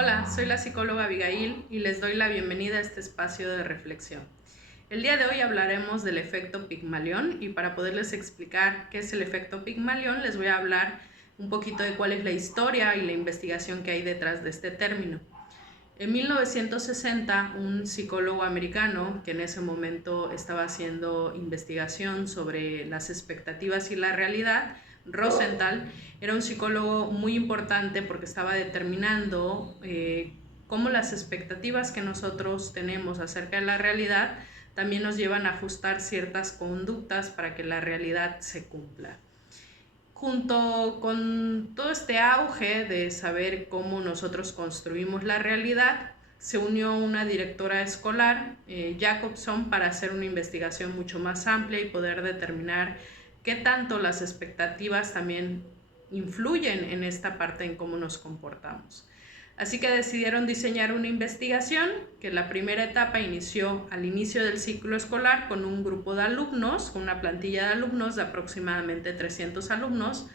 Hola, soy la psicóloga Abigail y les doy la bienvenida a este espacio de reflexión. El día de hoy hablaremos del efecto Pigmalión y para poderles explicar qué es el efecto Pigmalión les voy a hablar un poquito de cuál es la historia y la investigación que hay detrás de este término. En 1960, un psicólogo americano que en ese momento estaba haciendo investigación sobre las expectativas y la realidad, Rosenthal, era un psicólogo muy importante porque estaba determinando cómo las expectativas que nosotros tenemos acerca de la realidad también nos llevan a ajustar ciertas conductas para que la realidad se cumpla. Junto con todo este auge de saber cómo nosotros construimos la realidad, se unió una directora escolar, Jacobson, para hacer una investigación mucho más amplia y poder determinar qué tanto las expectativas también influyen en esta parte en cómo nos comportamos. Así que decidieron diseñar una investigación que la primera etapa inició al inicio del ciclo escolar con un grupo de alumnos, con una plantilla de alumnos de aproximadamente 300 alumnos,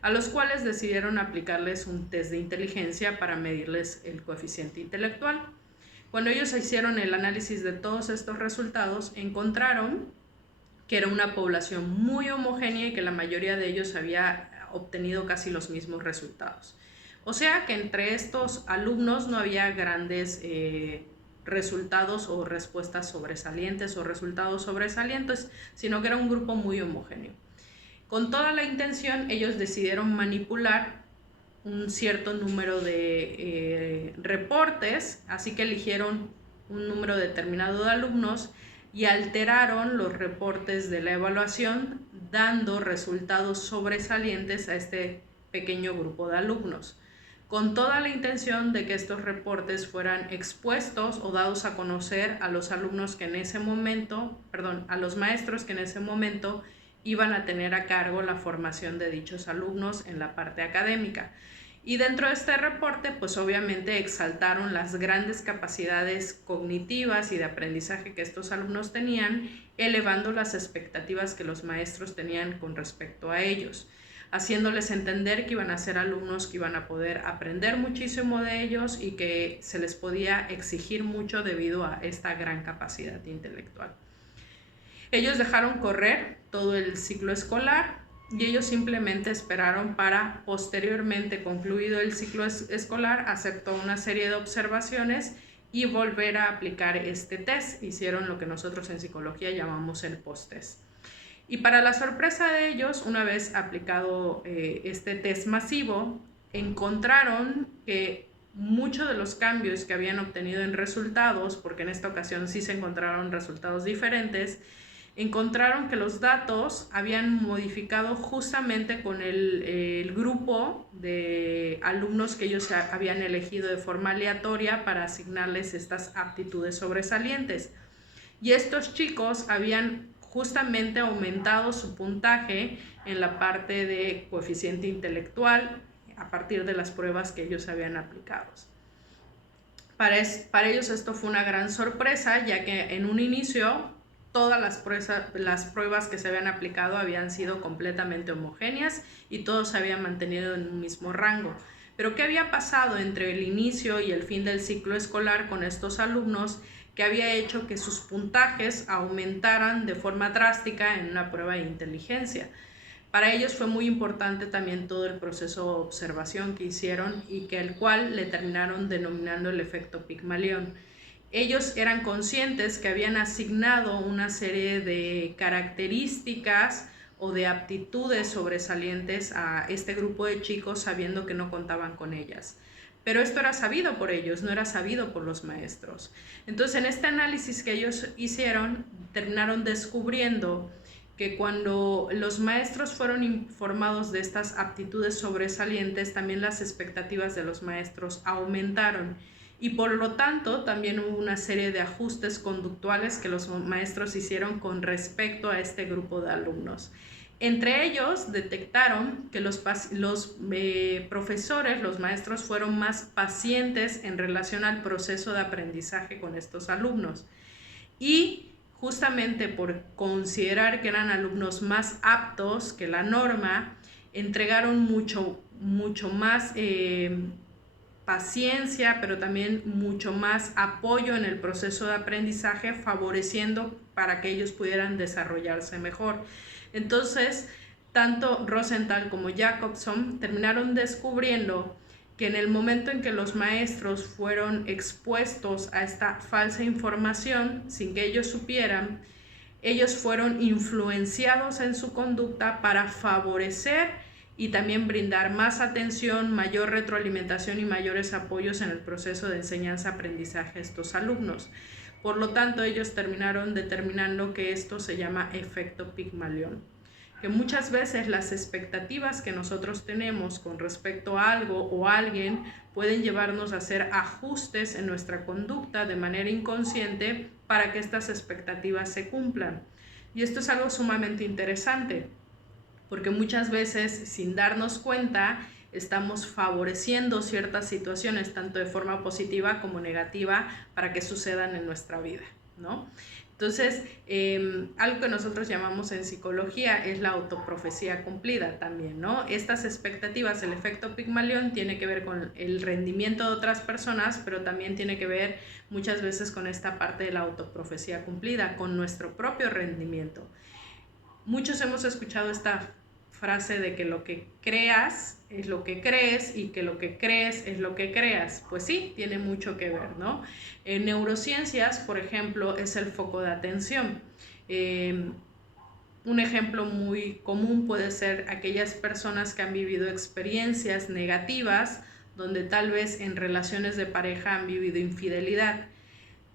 a los cuales decidieron aplicarles un test de inteligencia para medirles el coeficiente intelectual. Cuando ellos hicieron el análisis de todos estos resultados, encontraron que era una población muy homogénea y que la mayoría de ellos había obtenido casi los mismos resultados. O sea que entre estos alumnos no había grandes resultados o respuestas sobresalientes o resultados sobresalientes, sino que era un grupo muy homogéneo. Con toda la intención, ellos decidieron manipular un cierto número de reportes, así que eligieron un número determinado de alumnos y alteraron los reportes de la evaluación, dando resultados sobresalientes a este pequeño grupo de alumnos, con toda la intención de que estos reportes fueran expuestos o dados a conocer a los alumnos que en ese momento, a los maestros que en ese momento iban a tener a cargo la formación de dichos alumnos en la parte académica. Y dentro de este reporte, pues obviamente exaltaron las grandes capacidades cognitivas y de aprendizaje que estos alumnos tenían, elevando las expectativas que los maestros tenían con respecto a ellos, haciéndoles entender que iban a ser alumnos que iban a poder aprender muchísimo de ellos y que se les podía exigir mucho debido a esta gran capacidad intelectual. Ellos dejaron correr todo el ciclo escolar y ellos simplemente esperaron para, posteriormente concluido el ciclo escolar, hacer toda una serie de observaciones y volver a aplicar este test. Hicieron lo que nosotros en psicología llamamos el post-test. Y para la sorpresa de ellos, una vez aplicado este test masivo, encontraron que muchos de los cambios que habían obtenido en resultados, porque en esta ocasión sí se encontraron resultados diferentes, encontraron que los datos habían modificado justamente con el grupo de alumnos que ellos habían elegido de forma aleatoria para asignarles estas aptitudes sobresalientes. Y estos chicos habían justamente aumentado su puntaje en la parte de coeficiente intelectual a partir de las pruebas que ellos habían aplicado. Para ellos esto fue una gran sorpresa, ya que en un inicio todas las pruebas que se habían aplicado habían sido completamente homogéneas y todos se habían mantenido en un mismo rango. Pero ¿qué había pasado entre el inicio y el fin del ciclo escolar con estos alumnos que había hecho que sus puntajes aumentaran de forma drástica en una prueba de inteligencia? Para ellos fue muy importante también todo el proceso de observación que hicieron y que el cual le terminaron denominando el efecto Pigmalión. Ellos eran conscientes que habían asignado una serie de características o de aptitudes sobresalientes a este grupo de chicos sabiendo que no contaban con ellas. Pero esto era sabido por ellos, no era sabido por los maestros. Entonces, en este análisis que ellos hicieron, terminaron descubriendo que cuando los maestros fueron informados de estas aptitudes sobresalientes, también las expectativas de los maestros aumentaron y por lo tanto también hubo una serie de ajustes conductuales que los maestros hicieron con respecto a este grupo de alumnos. Entre ellos detectaron que los profesores, los maestros, fueron más pacientes en relación al proceso de aprendizaje con estos alumnos y justamente por considerar que eran alumnos más aptos que la norma, entregaron mucho más paciencia, pero también mucho más apoyo en el proceso de aprendizaje, favoreciendo para que ellos pudieran desarrollarse mejor. Entonces, tanto Rosenthal como Jacobson terminaron descubriendo que en el momento en que los maestros fueron expuestos a esta falsa información sin que ellos supieran, ellos fueron influenciados en su conducta para favorecer y también brindar más atención, mayor retroalimentación y mayores apoyos en el proceso de enseñanza-aprendizaje a estos alumnos. Por lo tanto, ellos terminaron determinando que esto se llama efecto Pigmalión, que muchas veces las expectativas que nosotros tenemos con respecto a algo o a alguien pueden llevarnos a hacer ajustes en nuestra conducta de manera inconsciente para que estas expectativas se cumplan. Y esto es algo sumamente interesante, porque muchas veces, sin darnos cuenta, estamos favoreciendo ciertas situaciones, tanto de forma positiva como negativa, para que sucedan en nuestra vida, ¿no? Entonces, algo que nosotros llamamos en psicología es la autoprofecía cumplida también, ¿no? Estas expectativas, el efecto Pigmalión, tiene que ver con el rendimiento de otras personas, pero también tiene que ver muchas veces con esta parte de la autoprofecía cumplida, con nuestro propio rendimiento. Muchos hemos escuchado esta frase de que lo que creas es lo que crees y que lo que crees es lo que creas. Pues sí, tiene mucho que ver, ¿no? En neurociencias, por ejemplo, es el foco de atención. Un ejemplo muy común puede ser aquellas personas que han vivido experiencias negativas, donde tal vez en relaciones de pareja han vivido infidelidad,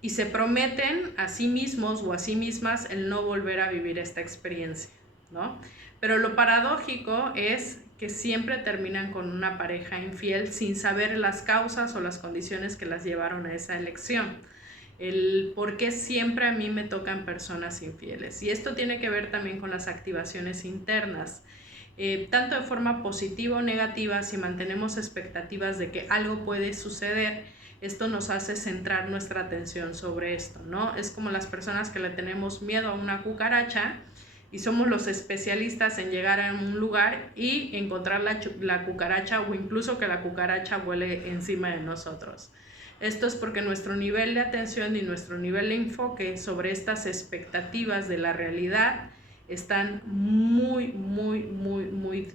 y se prometen a sí mismos o a sí mismas el no volver a vivir esta experiencia, ¿no? Pero lo paradójico es que siempre terminan con una pareja infiel sin saber las causas o las condiciones que las llevaron a esa elección. El por qué siempre a mí me tocan personas infieles. Y esto tiene que ver también con las activaciones internas. Tanto de forma positiva o negativa, si mantenemos expectativas de que algo puede suceder, esto nos hace centrar nuestra atención sobre esto, ¿no? Es como las personas que le tenemos miedo a una cucaracha y somos los especialistas en llegar a un lugar y encontrar la cucaracha, o incluso que la cucaracha vuele encima de nosotros. Esto es porque nuestro nivel de atención y nuestro nivel de enfoque sobre estas expectativas de la realidad están muy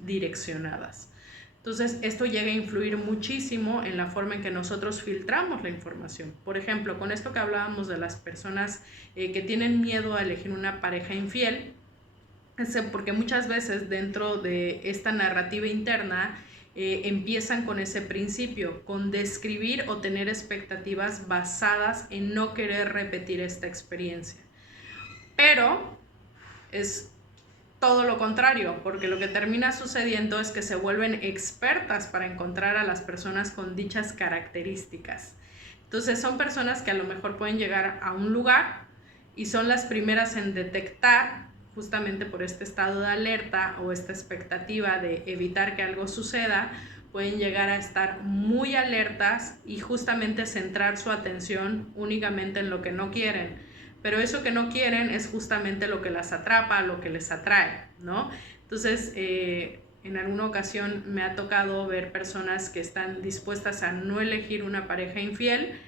direccionadas. Entonces, esto llega a influir muchísimo en la forma en que nosotros filtramos la información. Por ejemplo, con esto que hablábamos de las personas que tienen miedo a elegir una pareja infiel, porque muchas veces dentro de esta narrativa interna empiezan con ese principio, con describir o tener expectativas basadas en no querer repetir esta experiencia. Pero es todo lo contrario, porque lo que termina sucediendo es que se vuelven expertas para encontrar a las personas con dichas características. Entonces son personas que a lo mejor pueden llegar a un lugar y son las primeras en detectar, justamente por este estado de alerta o esta expectativa de evitar que algo suceda, pueden llegar a estar muy alertas y justamente centrar su atención únicamente en lo que no quieren. Pero eso que no quieren es justamente lo que las atrapa, lo que les atrae, ¿no? Entonces, en alguna ocasión me ha tocado ver personas que están dispuestas a no elegir una pareja infiel,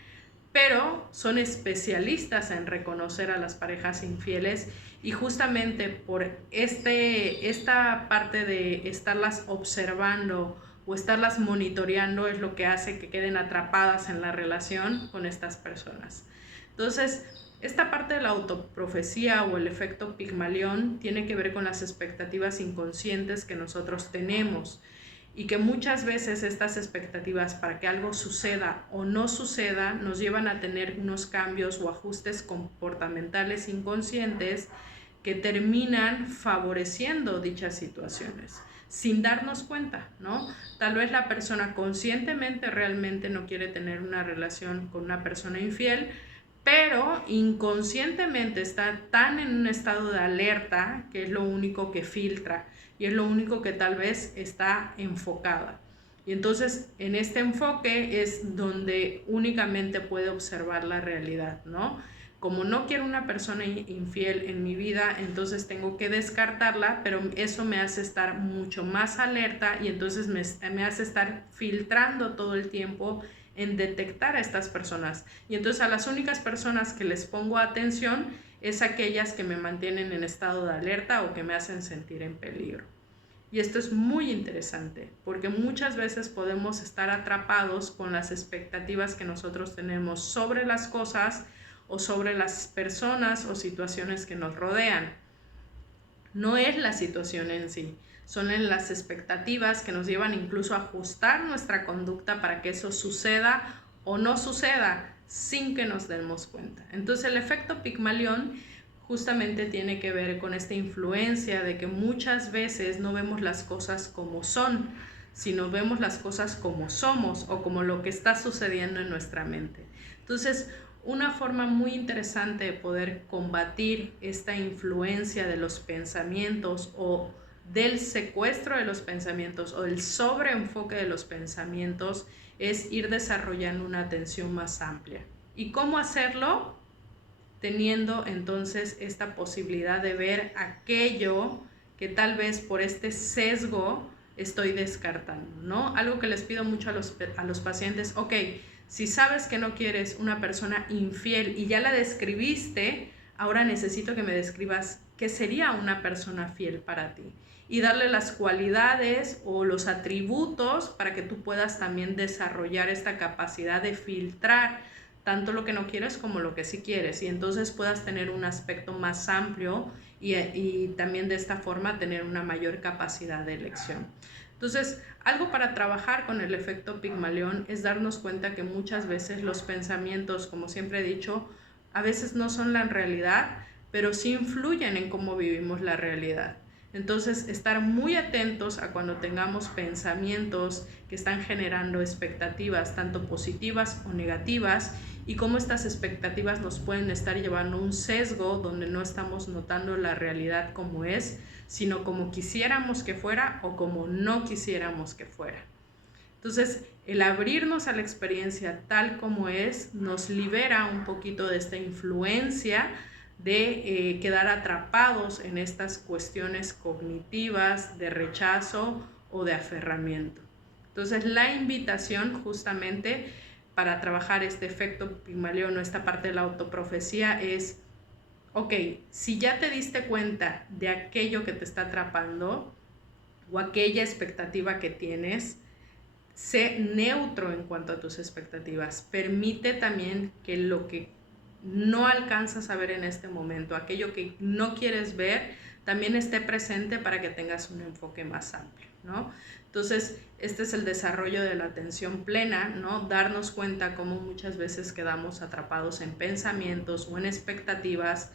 pero son especialistas en reconocer a las parejas infieles, y justamente por esta parte de estarlas observando o estarlas monitoreando es lo que hace que queden atrapadas en la relación con estas personas. Entonces, esta parte de la autoprofecía o el efecto Pigmalión tiene que ver con las expectativas inconscientes que nosotros tenemos, y que muchas veces estas expectativas para que algo suceda o no suceda nos llevan a tener unos cambios o ajustes comportamentales inconscientes que terminan favoreciendo dichas situaciones sin darnos cuenta, ¿no? Tal vez la persona conscientemente realmente no quiere tener una relación con una persona infiel, pero inconscientemente está tan en un estado de alerta que es lo único que filtra y es lo único que tal vez está enfocada. Y entonces en este enfoque es donde únicamente puede observar la realidad, ¿no? como no quiero una persona infiel en mi vida, entonces tengo que descartarla, pero eso me hace estar mucho más alerta y entonces me hace estar filtrando todo el tiempo en detectar a estas personas. Y entonces a las únicas personas que les pongo atención es aquellas que me mantienen en estado de alerta o que me hacen sentir en peligro. Y esto es muy interesante porque muchas veces podemos estar atrapados con las expectativas que nosotros tenemos sobre las cosas o sobre las personas o situaciones que nos rodean. No es la situación en sí, son en las expectativas que nos llevan incluso a ajustar nuestra conducta para que eso suceda o no suceda sin que nos demos cuenta. Entonces el efecto Pigmalión justamente tiene que ver con esta influencia de que muchas veces no vemos las cosas como son, sino vemos las cosas como somos o como lo que está sucediendo en nuestra mente. Entonces, una forma muy interesante de poder combatir esta influencia de los pensamientos o del secuestro de los pensamientos o del sobreenfoque de los pensamientos es ir desarrollando una atención más amplia. ¿Y cómo hacerlo? Teniendo entonces esta posibilidad de ver aquello que tal vez por este sesgo estoy descartando, ¿no? Algo que les pido mucho a los pacientes, ok, si sabes que no quieres una persona infiel y ya la describiste, ahora necesito que me describas qué sería una persona fiel para ti y darle las cualidades o los atributos para que tú puedas también desarrollar esta capacidad de filtrar tanto lo que no quieres como lo que sí quieres y entonces puedas tener un aspecto más amplio y también de esta forma tener una mayor capacidad de elección. Entonces, algo para trabajar con el efecto Pigmalión es darnos cuenta que muchas veces los pensamientos, como siempre he dicho, a veces no son la realidad, pero sí influyen en cómo vivimos la realidad. Entonces, estar muy atentos a cuando tengamos pensamientos que están generando expectativas, tanto positivas o negativas, y cómo estas expectativas nos pueden estar llevando a un sesgo donde no estamos notando la realidad como es, sino como quisiéramos que fuera o como no quisiéramos que fuera. Entonces, el abrirnos a la experiencia tal como es nos libera un poquito de esta influencia de quedar atrapados en estas cuestiones cognitivas de rechazo o de aferramiento. Entonces, la invitación justamente para trabajar este efecto Pigmalión o esta parte de la autoprofecía es, ok, si ya te diste cuenta de aquello que te está atrapando o aquella expectativa que tienes, sé neutro en cuanto a tus expectativas. Permite también que lo que no alcanzas a ver en este momento, aquello que no quieres ver, también esté presente para que tengas un enfoque más amplio, ¿no? Entonces, este es el desarrollo de la atención plena, ¿no? Darnos cuenta cómo muchas veces quedamos atrapados en pensamientos o en expectativas,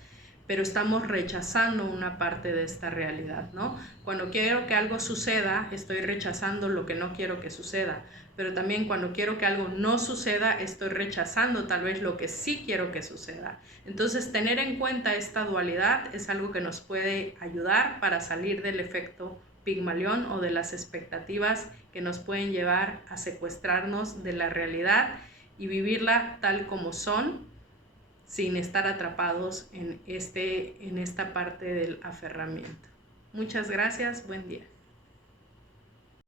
pero estamos rechazando una parte de esta realidad, ¿no? Cuando quiero que algo suceda, estoy rechazando lo que no quiero que suceda, pero también cuando quiero que algo no suceda, estoy rechazando tal vez lo que sí quiero que suceda. Entonces, tener en cuenta esta dualidad es algo que nos puede ayudar para salir del efecto Pigmalión o de las expectativas que nos pueden llevar a secuestrarnos de la realidad y vivirla tal como son, sin estar atrapados en esta parte del aferramiento. Muchas gracias, buen día.